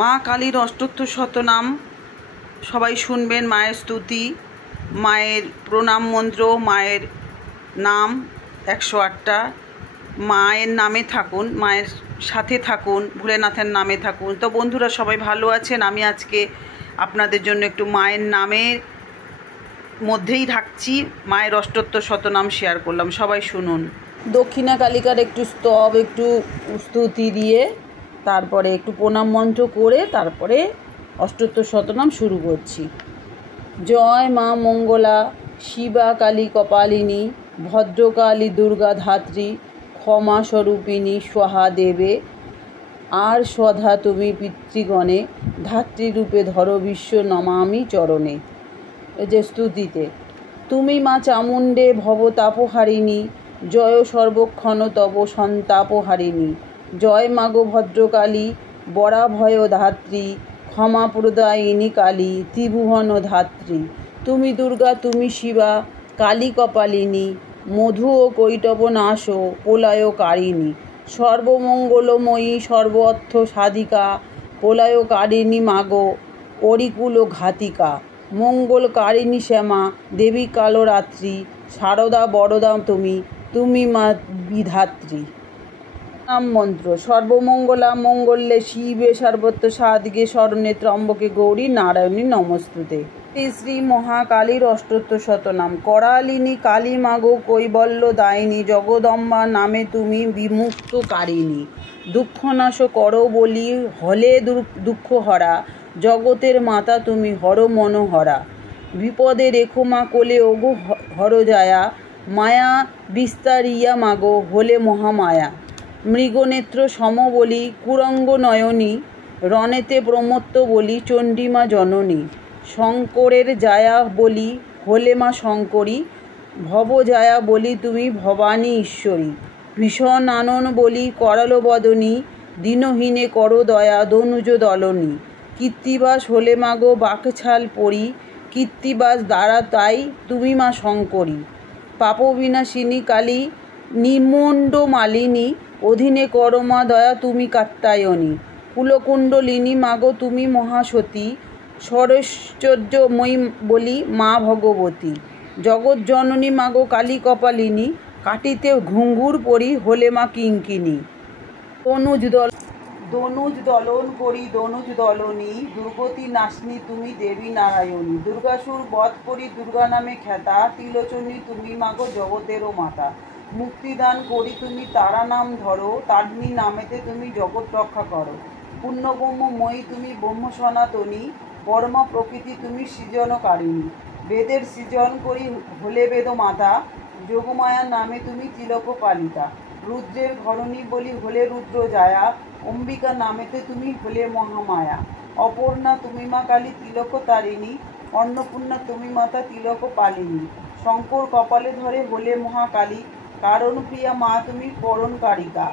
মা কালীর অষ্টোত্তর শতনাম সবাই শুনবেন। মায়ের স্তুতি, মায়ের প্রণাম মন্ত্র, মায়ের নাম 108টা। মায়ের নামে থাকুন, মায়ের সাথে থাকুন, ভোলেনাথের নামে থাকুন। তো বন্ধুরা সবাই ভালো আছেন? আমি আজকে আপনাদের জন্য একটু মায়ের নামের মধ্যেই থাকছি, মায়ের অষ্টোত্তর শতনাম শেয়ার করলাম, সবাই শুনুন। দক্ষিণা কালিকার একটু স্তব, একটু স্তুতি দিয়ে তারপরে একটু প্রণাম মন্ত্র করে তারপরে অষ্টোত্তর শতনাম শুরু করছি। জয় মা মঙ্গলা, শিবা কালী কপালিনী, ভদ্রকালী দুর্গা ধাত্রী, ক্ষমা স্বরূপিণী স্বাহা দেবে। আর সধা তুমি পিতৃগণে, ধাত্রীরূপে ধরো বিশ্ব নমামি চরণে। এই যে স্তুতিতে, তুমি মা চামুণ্ডে ভবতাপহারিণী, জয় সর্বক্ষণ তব সন্তাপহারিণী। জয় মাগো ভদ্রকালী, বরাভয় ধাত্রী, ক্ষমা প্রদায়িনী কালী, ত্রিভুবন ধাত্রী। তুমি দুর্গা, তুমি শিবা, কালী কপালিনী, মধু ও কৈটব নাশ প্রলয়কারিণী। সর্বমঙ্গলময়ী, সর্ব অর্থ সাধিকা, প্রলয়কারিণী মাগো, অরিকুল ঘাতিকা। মঙ্গলকারিণী শ্যামা, দেবী কালরাত্রি, শারদা বরদা তুমি, তুমি মা বিধাত্রী। নাম মন্ত্র। সর্বমঙ্গলা মঙ্গলে শিবে সর্বত্র সাধিকে, শরণ্যে ত্র্যম্বকে গৌরী নারায়ণী নমস্তুতে। শ্রী শ্রী মহাকালীর অষ্টোত্তর শতনাম। করালিনী কালী মাগো, কৈবল্য দায়িনী, জগদম্বা নামে তুমি বিমুক্তকারিণী। দুঃখনাশ করো বলি, হলে দুঃখ হরা, জগতের মাতা তুমি হর মনোহরা। বিপদে রেখো মা কোলে, ওগো হর জায়া, মায়া বিস্তারিয়া মাগো হলে মহামায়া। মৃগনেত্র সম বলি, কুরঙ্গ নয়নী, রণেতে প্রমত্ত বলি, চণ্ডীমা জননী। শঙ্করের জায়া বলি, হলে মা শঙ্করী, ভব জায়া বলি তুমি ভবানী ঈশ্বরী। ভীষণ আনন বলি, করাল বদনী, দীনহীনে করো দয়া, দনুজ দলনী। কীর্তিবাস হলে মাগো বাকছাল পরি, কীর্তিবাস দ্বারা তাই তুমি মা শঙ্করী। পাপবিনাশিনী কালী, নির্মণ্ড মালিনী, অধীনে করো মা দয়া তুমি কাত্যায়নী। কুলকুণ্ডলিনী মাগো তুমি মহাসতী, সরৈশ্বর্যময়ী বলি মা ভগবতী। জগৎজননী মাগো কালী কপালিনী, কাটিতে ঘুঙ্গুর পরি হলে মা কিঙ্কিনী। দনুজ দলন করি দনুজ দলনী, দুর্গতি নাশিনী তুমি দেবী নারায়ণী। দুর্গাসুর বধ করি দুর্গা নামে খ্যাতা, ত্রিলোচনী তুমি মাগো জগতেরও মাতা। মুক্তিদান করি তুমি তারা নাম ধরো, তারিণী নামেতে তুমি জগৎ রক্ষা করো। পূর্ণব্রহ্মময়ী তুমি ব্রহ্ম সনাতনী, পরমা প্রকৃতি তুমি সৃজনকারিণী। বেদের সৃজন করি হলে বেদ মাতা, যোগমায়া নামে তুমি তিলক পালিতা। রুদ্রের ঘরণী বলি হলে রুদ্র জায়া, অম্বিকা নামেতে তুমি হলে মহামায়া। অপর্ণা তুমি মা কালী তিলক তারিণী, অন্নপূর্ণা তুমি মাতা তিলক পালিনী। শঙ্কর কপালে ধরে হলে মহাকালী, কারণ প্রিয়া মা তুমি করণকারিকা।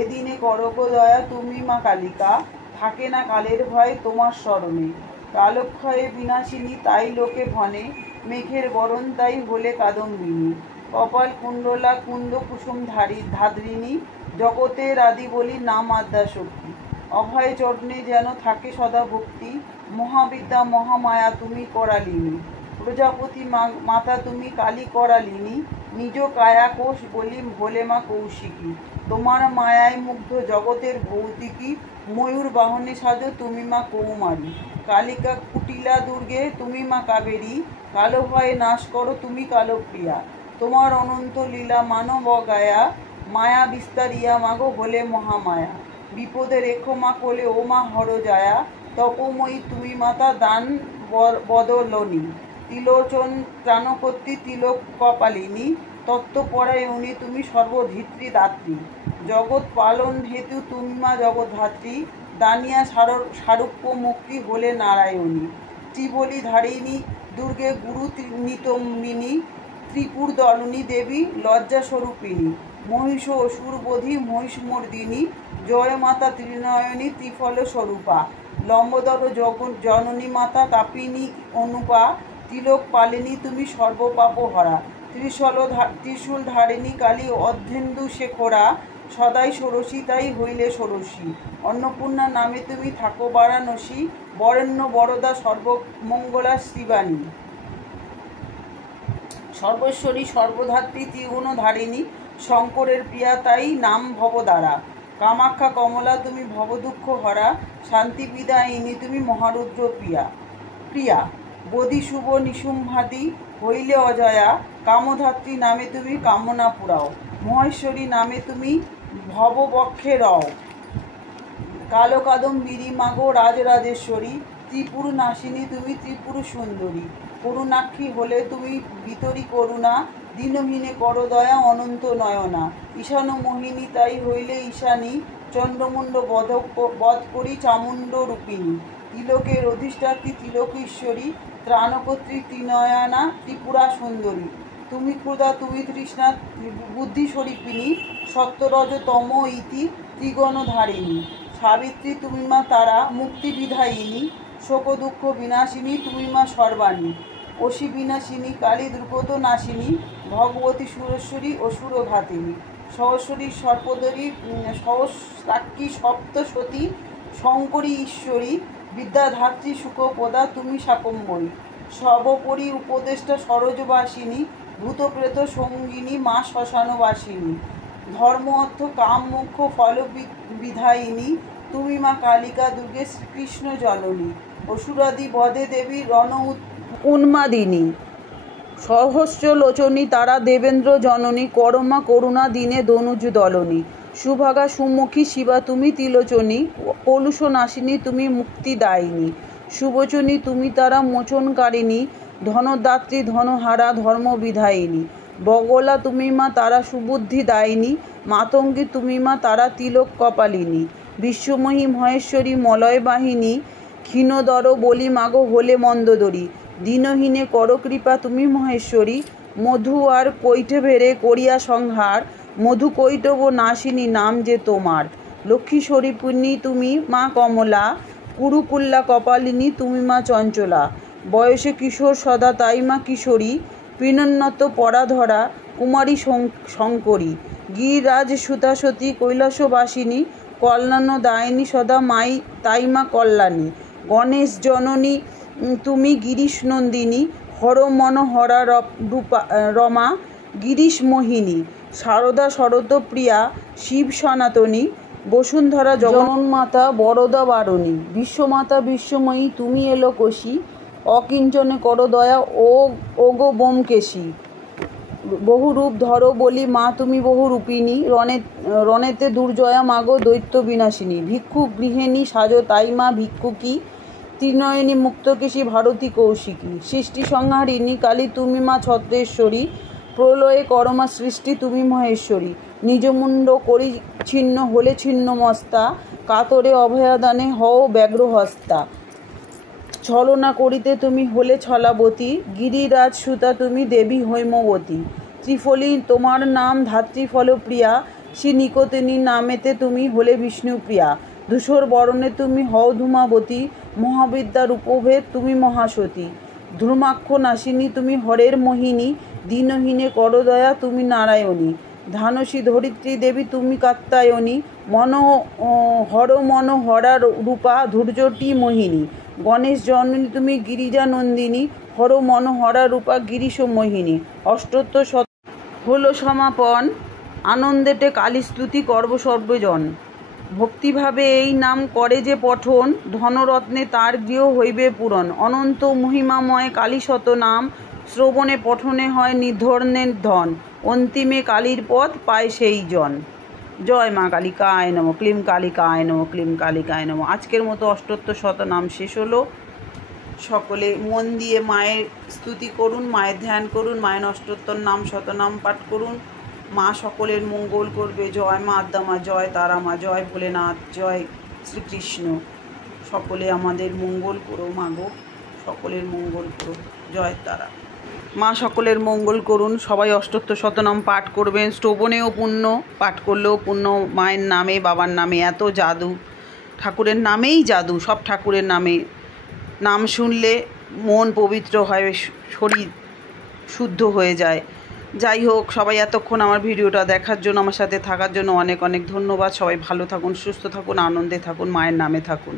এদিনে করগ দয়া তুমি মা কালিকা, থাকে না কালের ভয় তোমার স্মরণে। কালক্ষয়ে বিনাশিনী তাই লোকে ভনে, মেঘের বরণ তাই হলে কাদম্বিনী। কপাল কুণ্ডলা কুন্দ কুসুম ধারিণী, জগতের আদি বলি নাম আদ্যা শক্তি। অভয় চরণে যেন থাকে সদা ভক্তি, মহাবিদ্যা মহামায়া তুমি করালিনী। প্রজাপতি মাতা তুমি কালী করালিনী, নিজ কায়া কোষ বলি ভোলে মা কৌশিকী। তোমার মায়ায় মুগ্ধ জগতের ভৌতিকী, ময়ূর বাহনে সাজো তুমি মা কৌমারী। কালিকা কুটিলা দুর্গে তুমি মা কাবেরী, কালো ভয়ে নাশ করো তুমি কালপ্রিয়া। তোমার অনন্ত লীলা মানব গায়া, মায়া বিস্তারিয়া মাগো হলে মহামায়া। বিপদে রেখো মা কোলে ও মা হর জায়া, তপময়ী তুমি মাতা দান বদলনী। তিলোচন ত্রাণকর্ত্রী তিলক কপালিনী, তত্ত্বপরায়ণী তুমি সর্বধিত্রী দাত্রী। জগৎ পালন হেতু তুমি মা জগদ্ধাত্রী, দানিয়া সারূপ্য মুক্তি হলে নারায়ণী। ত্রিবলী ধারিণী দুর্গে গুরু নিতম্বিনী, ত্রিপুর দলনী দেবী লজ্জাস্বরূপিণী। মহিষ অসুরবোধী মহিষমর্দিনী, জয় মাতা ত্রিনয়নী ত্রিফল স্বরূপা। লম্বোদর জননী মাতা তাপিনী অনুপা, তিলক পালিনী তুমি সর্বপাপ হরা। ত্রিশূল ধারিণী কালী অর্ধেন্দু শেখরা, সদাই ষোড়শী তাই হইলে ষোড়শী। অন্নপূর্ণা নামে তুমি থাকো বারাণসী, বরেণ্য বরদা সর্বমঙ্গলা শ্রীবাণী। সর্বশ্বরী সর্বধাত্রী ত্রিগুণধারিণী, শঙ্করের প্রিয়া তাই নাম ভবদ্বারা। কামাখ্যা কমলা তুমি ভবদুঃখ হরা, শান্তিবিদায়িনী তুমি মহারুদ্র প্রিয়া। বদি শুভ নিশুম্ভাদি হইলে অজয়া, কামধাত্রী নামে তুমি কামনা পুরাও। মহেশ্বরী নামে তুমি ভববক্ষে রও, কালো কাদম্বিনী মাগো রাজরাজেশ্বরী। ত্রিপুর নাশিনী তুমি ত্রিপুর সুন্দরী, করুণাক্ষী হলে তুমি ভিতরি করুণা, দীনহীনে কর দয়া অনন্ত নয়না। ঈশান মোহিনী তাই হইলে ঈশানী, চন্দ্রমুণ্ড বধ করি চামুণ্ড রূপিণী। তিলকের অধিষ্ঠাত্রী তিলকেশ্বরী, ত্রাণকর্ত্রী ত্রিনয়না ত্রিপুরা সুন্দরী। তুমি ক্ষুধা তুমি তৃষ্ণা বুদ্ধি স্বরূপিণী, সত্যরজ তম ইতি ত্রিগণধারিণী। সাবিত্রী তুমি মা তারা মুক্তি বিধায়িনী, শোক দুঃখ বিনাশিনী তুমি মা সর্বাণী। অসি বিনাশিনী কালী দ্রুপদ নাশিনী, ভগবতী সুরেশ্বরী অসুরঘাতিনী। সহস্বরী সর্পদরী সহস্রাক্ষী সপ্তসতী, শঙ্করী ঈশ্বরী বিদ্যাধাত্রী সুখপ্রদা তুমি শাকম্ভরী। সর্বোপরি উপদেষ্টা সরোজবাসিনী, ভূতপ্রেত সঙ্গিনী মা শ্মশানবাসিনী। ধর্ম অর্থ কাম মোক্ষ ফল বিধায়িনী, তুমি মা কালিকা দুর্গে শ্রীকৃষ্ণ জননী। অসুরাদি বধে দেবী রণ উন্মাদিনী, সহস্রলোচনী তারা দেবেন্দ্র জননী। করমা করুণা দিনে দনুজ দলনী, সুভাগা সুমুখী শিবা তুমি তিলোচনী। কলুষ নাশিনী তুমি মুক্তিদায়িনী, সুবচনী তুমি তারা মোচনকারিণী। ধনদাত্রী ধনহারা ধর্মবিধায়িনী, বগলা তুমি মা তারা সুবুদ্ধি দায়িনী। মাতঙ্গী তুমি মা তারা তিলক কপালিনী, বিশ্বময়ী মহেশ্বরী মলয় বাহিনী। ক্ষীণদর বলি মাগো হলে মন্দোদরী, দীনহীনে কর কৃপা তুমি মহেশ্বরী। মধু আর কৈটভেরে করিয়া সংহার, মধু কৈটব নাশিনী নাম যে তোমার। লক্ষ্মী স্বরূপিণী তুমি মা কমলা, কুরুকুল্লা কপালিনী তুমি মা চঞ্চলা। বয়সে কিশোর সদা তাই মা কিশোরী, পিনন্নত পরাধরা কুমারী শঙ্করী। গিরিরাজ সুতাসতী কৈলাসবাসিনী, কল্যাণ দায়িনী সদা মাই তাই মা কল্যাণী। গণেশ জননী তুমি গিরিশ নন্দিনী, হর মনোহরা রমা গিরিশ মোহিনী। শারদা শরতপ্রিয়া শিব সনাতনী, বসুন্ধরা জগন্মাতা বরদা বারণী। বিশ্বমাতা বিশ্বময়ী তুমি এলোকসী, অকিঞ্চনে কর দয়া ওগো বোমকেশী। বহুরূপ ধরো বলি মা তুমি বহুরূপিণী, রণেতে দুর্জয়া মাগো দৈত্য বিনাশিনী। ভিক্ষু গৃহিণী সাজো তাই মা ভিক্ষুকী, ত্রিনয়নী মুক্তকেশী ভারতী কৌশিকী। সৃষ্টি সংহারিণী কালী তুমি মা ছত্রেশ্বরী, প্রলয়ে করমা সৃষ্টি তুমি মহেশ্বরী। নিজমুণ্ড করি ছিন্ন হলে ছিন্ন মস্তা, কাতরে অভয়াদানে হও ব্যগ্রহস্তা। ছলনা করিতে তুমি হলে ছলাবতী, গিরিরাজ সুতা তুমি দেবী হৈমবতী। ত্রিফলী তোমার নাম ধাত্রীফল প্রিয়া, শ্রী নিকোতিনী নামেতে তুমি হলে বিষ্ণুপ্রিয়া। ধূসর বরণে তুমি হও ধূমাবতী, মহাবিদ্যার উপভেদ তুমি মহাসতী। ধ্রুমাক্ষ নাশিনী তুমি হরের মোহিনী, দীনহীনে করদয়া তুমি নারায়ণী। ধানসী ধরিত্রী দেবী তুমি কাত্যায়নী, হর মনোহরা রূপা ধৈর্যটি মোহিনী। গণেশ জননী তুমি গিরিজা নন্দিনী, হর মনোহরা রূপা গিরিশ মোহিনী। অষ্টোত্তর হল সমাপন, আনন্দেতে কালী স্তুতি করব সর্বজন। ভক্তিভাবে এই নাম করে যে পঠন, ধনরত্নে তার গৃহ হইবে পূরণ। অনন্ত মহিমাময় কালী শত নাম, শ্রবণে পঠনে হয় নিধনের ধন। অন্তিমে কালীর পথ পায় সেই জন। জয় মা কালিকায় নমঃ, ক্লিম কালিকায় নমঃ, ক্লিম কালিকায় নমঃ। আজকের মতো অষ্টোত্তর শতনাম শেষ হলো। সকলে মন দিয়ে মায়ের স্তুতি করুন, মায়ের ধ্যান করুন, মায়ের অষ্টোত্তর নাম শতনাম পাঠ করুন। মা সকলের মঙ্গল করবে। জয় মা আদ্যামা, জয় তারা মা, জয় ভোলেনাথ, জয় শ্রীকৃষ্ণ। সকলে আমাদের মঙ্গল করো মাগো, সকলের মঙ্গল করো। জয় তারা মা, সকলের মঙ্গল করুন। সবাই অষ্টোত্তর শতনাম পাঠ করবেন। শ্রবণেও পুণ্য, পাঠ করলেও পুণ্য। মায়ের নামে বাবার নামে এত জাদু, ঠাকুরের নামেই জাদু। সব ঠাকুরের নামে নাম শুনলে মন পবিত্র হয়, শরীর শুদ্ধ হয়ে যায়। যাই হোক, সবাই এতক্ষণ আমার ভিডিওটা দেখার জন্য, আমার সাথে থাকার জন্য অনেক অনেক ধন্যবাদ। সবাই ভালো থাকুন, সুস্থ থাকুন, আনন্দে থাকুন, মায়ের নামে থাকুন।